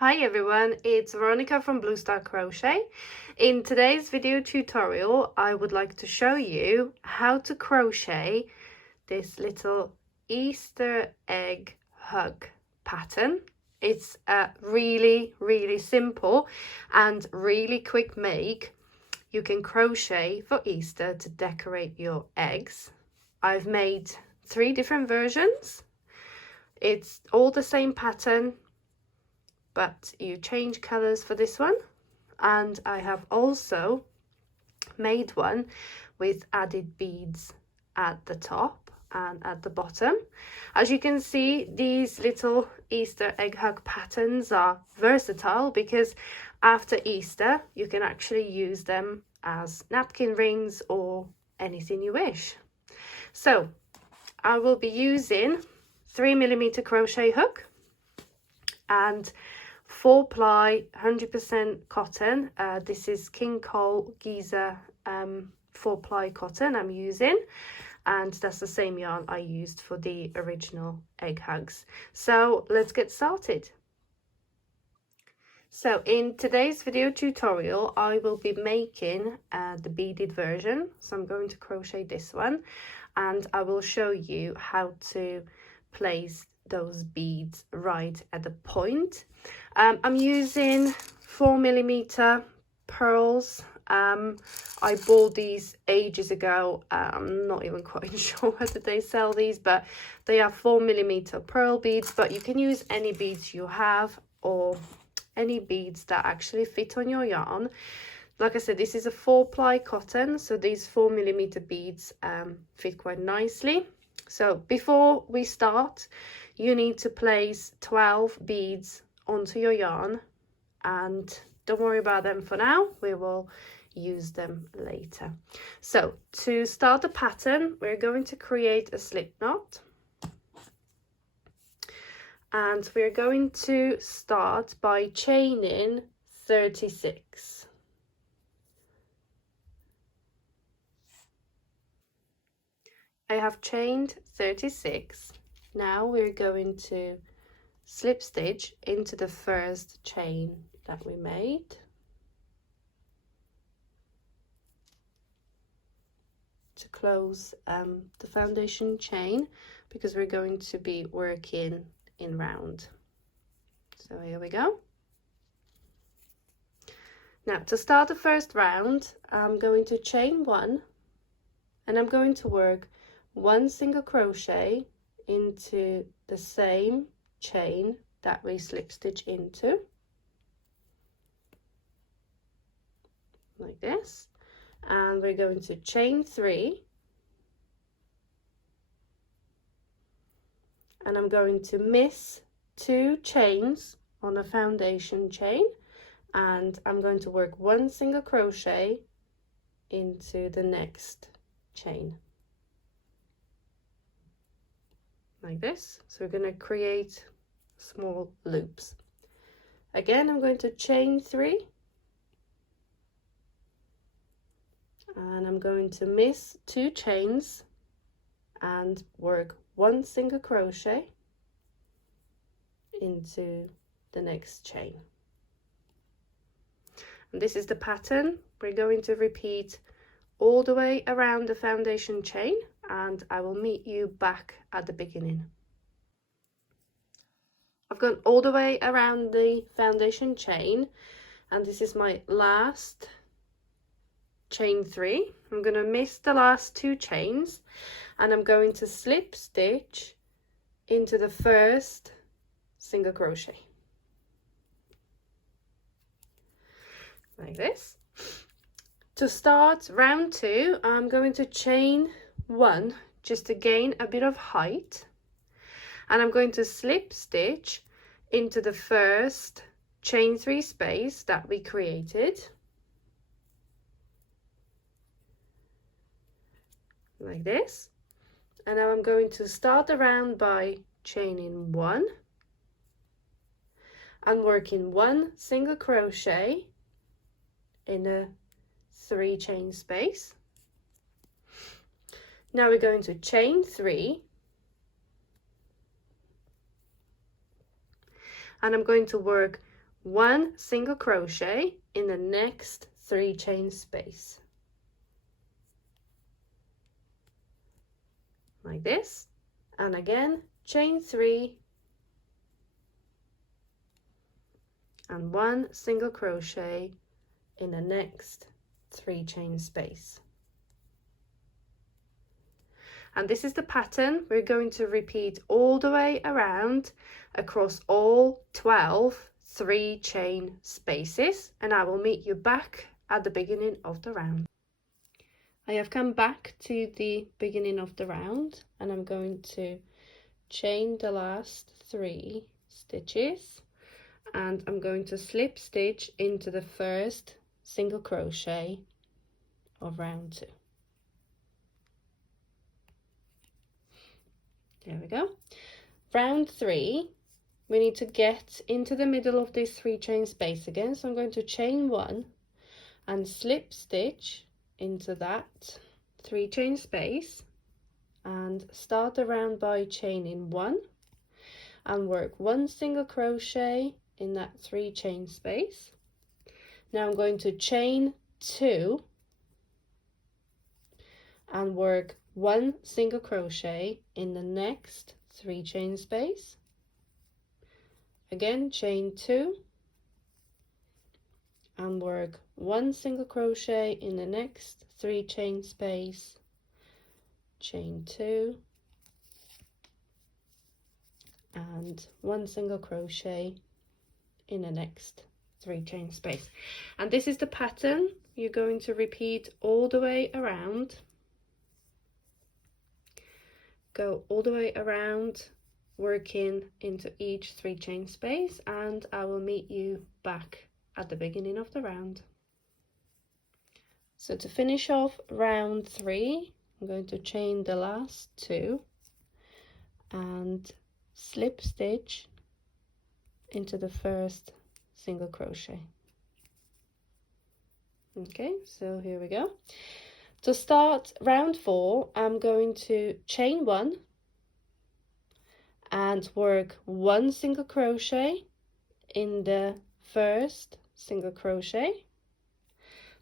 Hi everyone, it's Veronica from Blue Star Crochet. In today's video tutorial, I would like to show you how to crochet this little Easter egg hug pattern. It's a really simple and really quick make. You can crochet for Easter to decorate your eggs. I've made 3 different versions. It's all the same pattern, but you change colors for this one. And I have also made one with added beads at the top and at the bottom. As you can see, these little Easter egg hug patterns are versatile because after Easter you can actually use them as napkin rings or anything you wish. So I will be using 3mm crochet hook and 4-ply 100% cotton. This is King Cole Giza 4-ply cotton I'm using, and that's the same yarn I used for the original egg hugs. So let's get started. So in today's video tutorial, I will be making the beaded version. So I'm going to crochet this one, and I will show you how to place those beads right at the point. I'm using 4mm pearls. I bought these ages ago. I'm not even quite sure whether they sell these, but they are 4mm pearl beads, but you can use any beads you have or any beads that actually fit on your yarn. Like I said, this is a 4-ply cotton, so these 4mm beads fit quite nicely. So before we start, you need to place 12 beads onto your yarn, and don't worry about them for now, we will use them later. So to start the pattern, we're going to create a slip knot, and we're going to start by chaining 36. I have chained 36. Now we're going to slip stitch into the first chain that we made. To close the foundation chain, because we're going to be working in round. So here we go. Now to start the first round, I'm going to chain 1, and I'm going to work 1 single crochet into the same chain that we slip stitch into, like this, and we're going to chain 3, and I'm going to miss 2 chains on a foundation chain, and I'm going to work 1 single crochet into the next chain, like this. So we're going to create small loops. Again, I'm going to chain 3, and I'm going to miss 2 chains and work 1 single crochet into the next chain. And this is the pattern we're going to repeat all the way around the foundation chain, and I will meet you back at the beginning. I've gone all the way around the foundation chain, and this is my last chain 3. I'm going to miss the last 2 chains, and I'm going to slip stitch into the first single crochet, like this. To start round 2, I'm going to chain 1 just to gain a bit of height, and I'm going to slip stitch into the first chain 3 space that we created, like this. And now I'm going to start the round by chaining 1 and working 1 single crochet in a 3 chain space. Now we're going to chain 3, and I'm going to work 1 single crochet in the next 3 chain space, like this, and again chain 3 and 1 single crochet in the next 3 chain space. And this is the pattern we're going to repeat all the way around across all 12 3 chain spaces, and I will meet you back at the beginning of the round. I have come back to the beginning of the round, and I'm going to chain the last 3 stitches, and I'm going to slip stitch into the first single crochet of round 2. There we go. Round 3, we need to get into the middle of this 3 chain space again, so I'm going to chain 1 and slip stitch into that 3 chain space and start the round by chaining 1 and work 1 single crochet in that 3 chain space. Now I'm going to chain 2 and work 1 single crochet in the next 3 chain space. Again, chain 2 and work 1 single crochet in the next 3 chain space, chain 2 and 1 single crochet in the next 3 chain space. And this is the pattern you're going to repeat all the way around. Go all the way around, working into each 3 chain space, and I will meet you back at the beginning of the round. So to finish off round 3, I'm going to chain the last 2 and slip stitch into the first single crochet. Okay, so here we go. To start round 4, I'm going to chain 1 and work 1 single crochet in the first single crochet.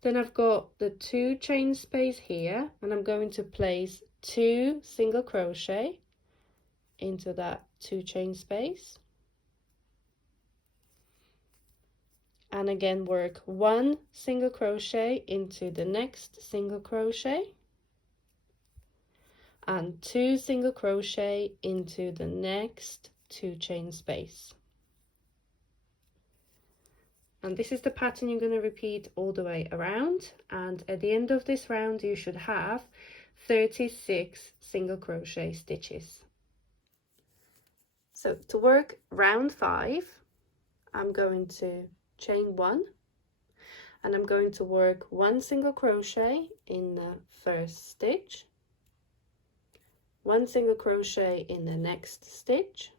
Then I've got the 2 chain space here, and I'm going to place 2 single crochet into that 2 chain space, and again work 1 single crochet into the next single crochet and 2 single crochet into the next 2 chain space. And this is the pattern you're going to repeat all the way around, and at the end of this round you should have 36 single crochet stitches. So to work round 5, I'm going to chain 1 and I'm going to work 1 single crochet in the first stitch, 1 single crochet in the next stitch,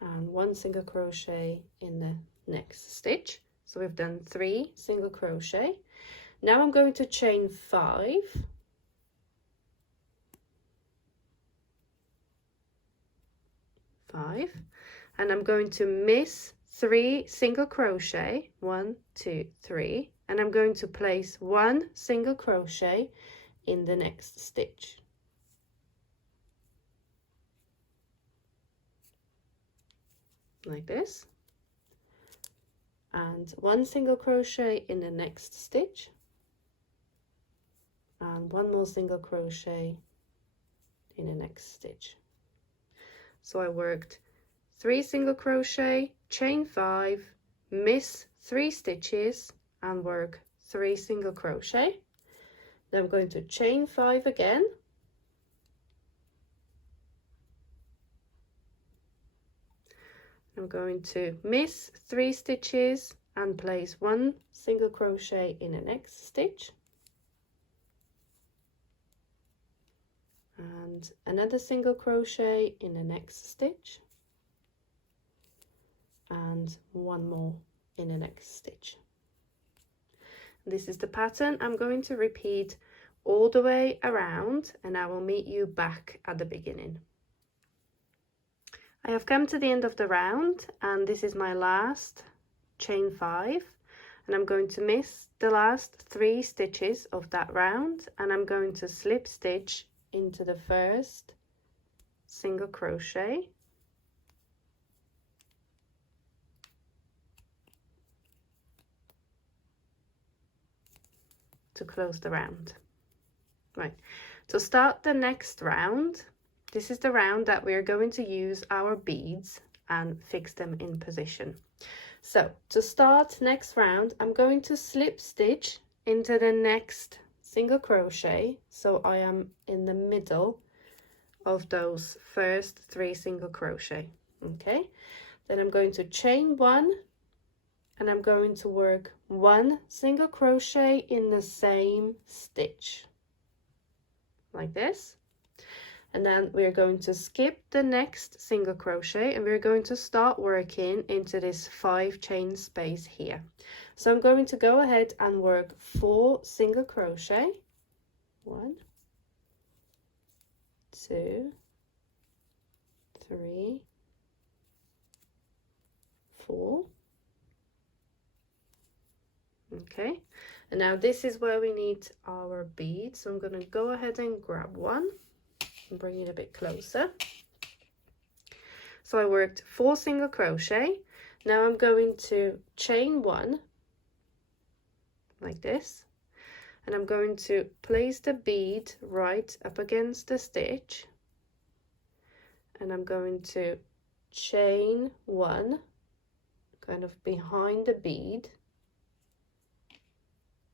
and 1 single crochet in the next stitch. So we've done 3 single crochet. Now I'm going to chain 5 and I'm going to miss 3 single crochet, 1 2 3, and I'm going to place 1 single crochet in the next stitch. Like this, and 1 single crochet in the next stitch, and 1 more single crochet in the next stitch. So I worked 3 single crochet, chain 5, miss 3 stitches and work 3 single crochet. Then I'm going to chain 5 again, I'm going to miss 3 stitches and place 1 single crochet in the next stitch, and another single crochet in the next stitch, and 1 more in the next stitch. This is the pattern I'm going to repeat all the way around, and I will meet you back at the beginning. I have come to the end of the round, and this is my last chain 5, and I'm going to miss the last 3 stitches of that round, and I'm going to slip stitch into the first single crochet, to close the round. Right, to start the next round, this is the round that we're going to use our beads and fix them in position. So to start next round, I'm going to slip stitch into the next single crochet, so I am in the middle of those first 3 single crochet. Okay, then I'm going to chain 1, and I'm going to work 1 single crochet in the same stitch, like this. And then we're going to skip the next single crochet, and we're going to start working into this 5 chain space here. So I'm going to go ahead and work 4 single crochet, 1, 2, 3, 4. Okay, and now this is where we need our bead, so I'm going to go ahead and grab one and bring it a bit closer. So I worked 4 single crochet. Now I'm going to chain 1 like this, and I'm going to place the bead right up against the stitch, and I'm going to chain 1 kind of behind the bead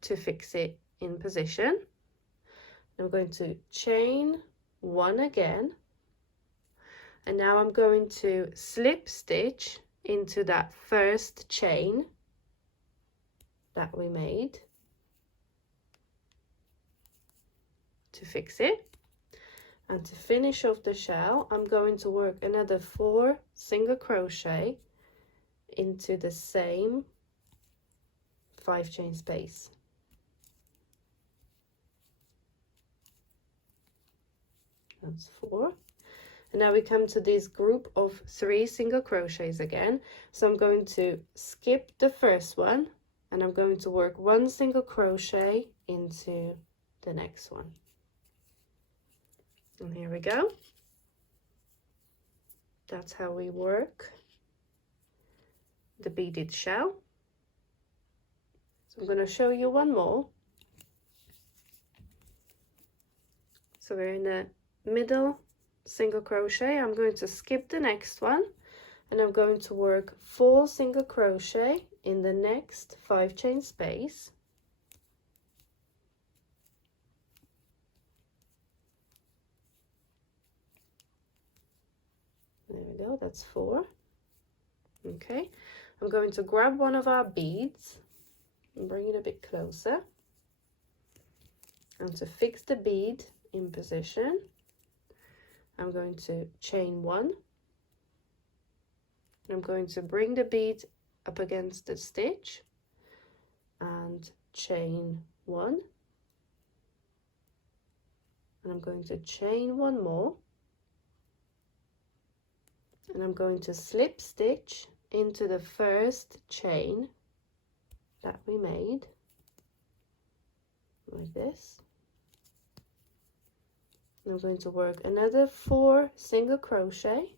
to fix it in position. I'm going to chain 1 again, and now I'm going to slip stitch into that first chain that we made to fix it. And to finish off the shell, I'm going to work another 4 single crochet into the same 5 chain space. That's 4. And now we come to this group of 3 single crochets again. So I'm going to skip the first one, and I'm going to work 1 single crochet into the next one. And here we go. That's how we work the beaded shell. So I'm going to show you one more. So we're in the middle single crochet. I'm going to skip the next one, and I'm going to work 4 single crochet in the next 5 chain space. There we go, that's 4. Okay, I'm going to grab one of our beads and bring it a bit closer, and to fix the bead in position, I'm going to chain 1. I'm going to bring the bead up against the stitch and chain 1, and I'm going to chain 1 more, and I'm going to slip stitch into the first chain that we made, like this. I'm going to work another 4 single crochet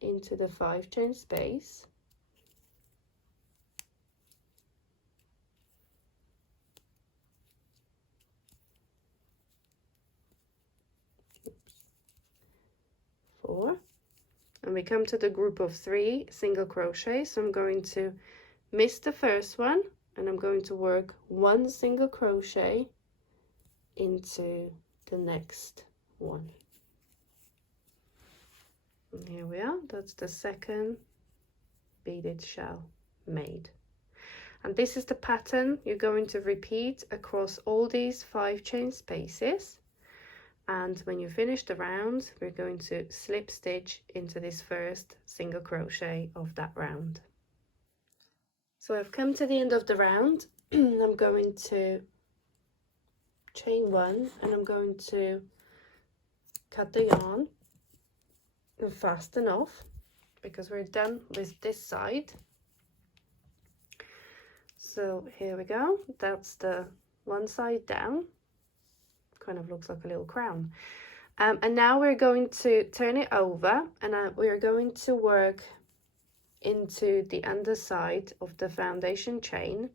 into the 5 chain space. Oops. 4. And we come to the group of 3 single crochet. So I'm going to miss the first one, and I'm going to work 1 single crochet into the next one. And here we are, that's the second beaded shell made. And this is the pattern you're going to repeat across all these 5 chain spaces. And when you finish the round, we're going to slip stitch into this first single crochet of that round. So I've come to the end of the round. I'm going to chain 1, and I'm going to cut the yarn and fasten off. because we're done with this side. So here we go, that's the one side down, kind of looks like a little crown. And now we're going to turn it over, and we're going to work into the underside of the foundation chain.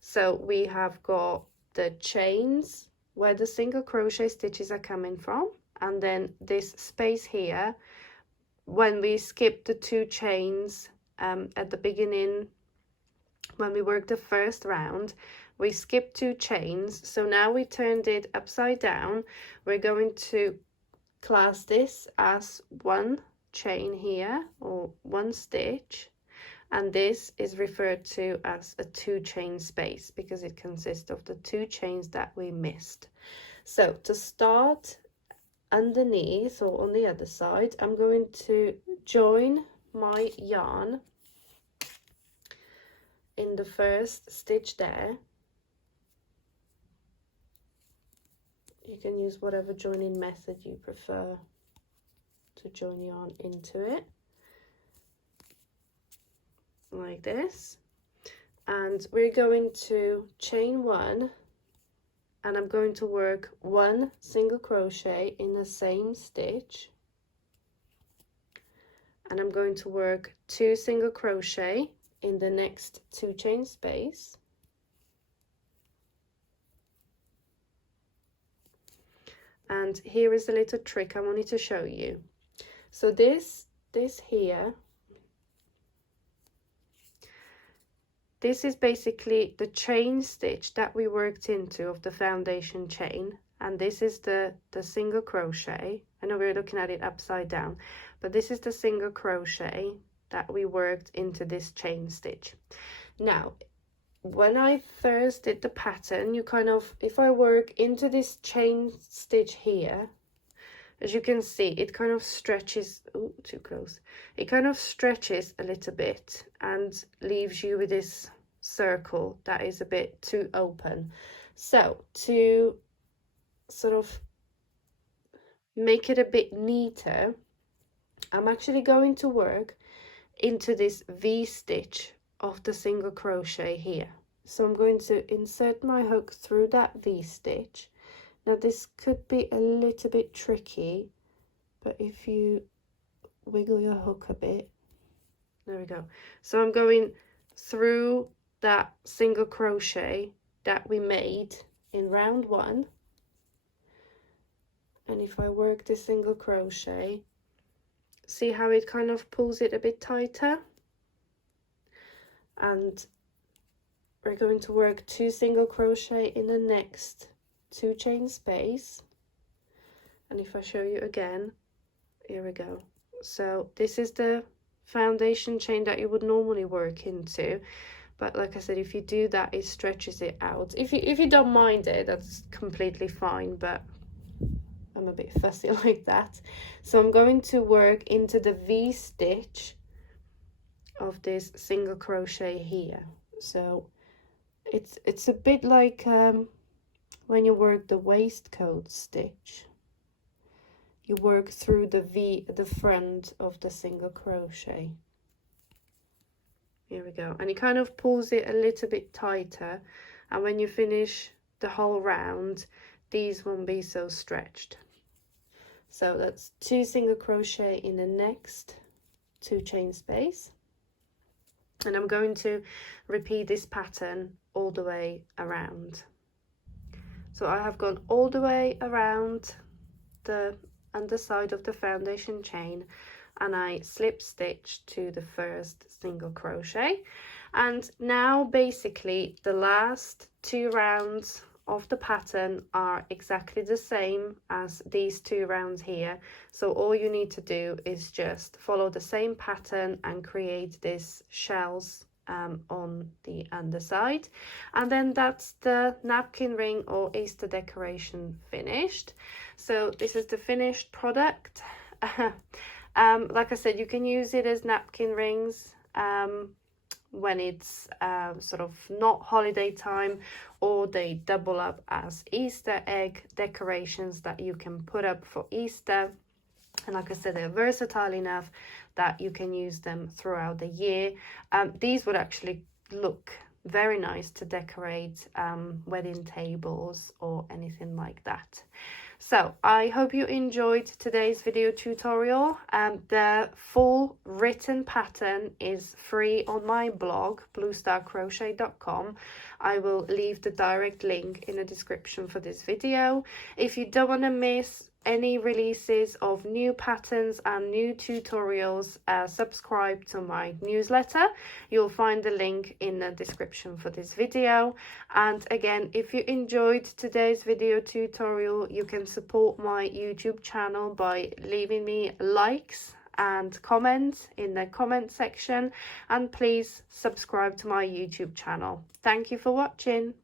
So we have got the chains where the single crochet stitches are coming from, and then this space here, when we skip the 2 chains at the beginning, when we work the first round, we skipped 2 chains. So now we turned it upside down. We're going to class this as 1 chain here, or 1 stitch, and this is referred to as a 2 chain space because it consists of the 2 chains that we missed. So to start underneath, or on the other side, I'm going to join my yarn in the first stitch there. You can use whatever joining method you prefer to join yarn into it, like this. And we're going to chain 1, and I'm going to work 1 single crochet in the same stitch, and I'm going to work 2 single crochet in the next 2 chain space, and here is a little trick I wanted to show you. So this here, this is basically the chain stitch that we worked into of the foundation chain, and this is the single crochet. I know we're looking at it upside down, but this is the single crochet that we worked into this chain stitch. Now, when I first did the pattern, you kind of, if I work into this chain stitch here, as you can see, it kind of stretches, oh, too close. It kind of stretches a little bit and leaves you with this circle that is a bit too open. So to sort of make it a bit neater, I'm actually going to work into this V stitch of the single crochet here. So I'm going to insert my hook through that V stitch. Now this could be a little bit tricky, but if you wiggle your hook a bit, there we go. So I'm going through that single crochet that we made in round 1, and if I work this single crochet, see how it kind of pulls it a bit tighter, and we're going to work 2 single crochet in the next 2 chain space. And if I show you again, here we go. So this is the foundation chain that you would normally work into, but like I said, if you do that, it stretches it out. If you don't mind it, that's completely fine, but I'm a bit fussy like that. So I'm going to work into the V stitch of this single crochet here. So it's a bit like when you work the waistcoat stitch, you work through the V, the front of the single crochet. Here we go, and it kind of pulls it a little bit tighter, and when you finish the whole round, these won't be so stretched. So that's 2 single crochet in the next 2 chain space, and I'm going to repeat this pattern all the way around. So I have gone all the way around the underside of the foundation chain, and I slip stitch to the first single crochet, and now basically the last 2 rounds of the pattern are exactly the same as these 2 rounds here. So all you need to do is just follow the same pattern and create these shells on the underside, and then that's the napkin ring or Easter decoration finished. So this is the finished product. Like I said, you can use it as napkin rings when it's sort of not holiday time, or they double up as Easter egg decorations that you can put up for Easter. And like I said, they're versatile enough that you can use them throughout the year. These would actually look very nice to decorate wedding tables or anything like that. So I hope you enjoyed today's video tutorial. The full written pattern is free on my blog, bluestarcrochet.com. I will leave the direct link in the description for this video. If you don't want to miss any releases of new patterns and new tutorials, subscribe to my newsletter. You'll find the link in the description for this video. And again, if you enjoyed today's video tutorial, you can support my YouTube channel by leaving me likes and comments in the comment section, and please subscribe to my YouTube channel. Thank you for watching.